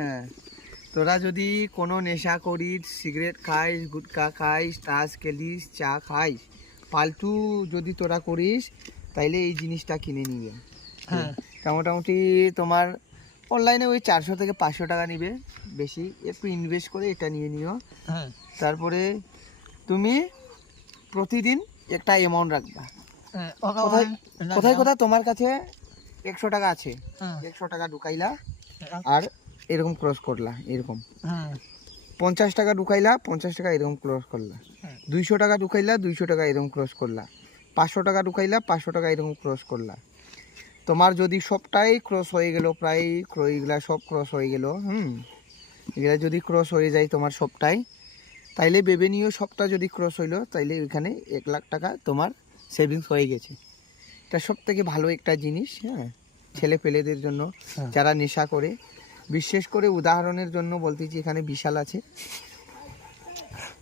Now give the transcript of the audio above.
হ্যাঁ, তোরা যদি কোনো নেশা করিস, সিগারেট খাইস, গুটখা খাইস, তাস খেলিস, চা খাইস, ফালতু যদি তোরা করিস, তাইলে এই জিনিসটা কিনে নিবে। হ্যাঁ তা মোটামুটি তোমার অনলাইনে ওই 400 থেকে 500 টাকা নিবে, বেশি একটু ইনভেস্ট করে এটা নিয়ে নিও। হ্যাঁ তারপরে তুমি প্রতিদিন একটা অ্যামাউন্ট রাখবা। হ্যাঁ কোথায় কোথায় কোথায় তোমার কাছে 100 টাকা আছে, হ্যাঁ 100 টাকা ঢুকাইলা আর এরকম ক্রস করলা, এরকম হ্যাঁ 50 টাকা ঢুকাইলা, 50 টাকা এরকম ক্রস করলা, 200 টাকা ঢুকাইলা, 200 টাকা এরকম ক্রস করলা, 500 টাকা ঢুকাইলা, 500 টাকা এরকম ক্রস করলা। তোমার যদি সবটাই ক্রস হয়ে গেল, প্রায় এগুলা সব ক্রস হয়ে গেল, এগুলা যদি ক্রস হয়ে যায় তোমার সবটাই, তাইলে ভেবে নিও সবটা যদি ক্রস হইলো, তাইলে ওইখানে 1 লাখ টাকা তোমার সেভিংস হয়ে গেছে। এটা সব থেকে ভালো একটা জিনিস, হ্যাঁ, ছেলে পেলেদের জন্য হ্যাঁ। যারা নেশা করে। বিশেষ করে উদাহরণের জন্য বলতেছি, এখানে বিশাল আছে,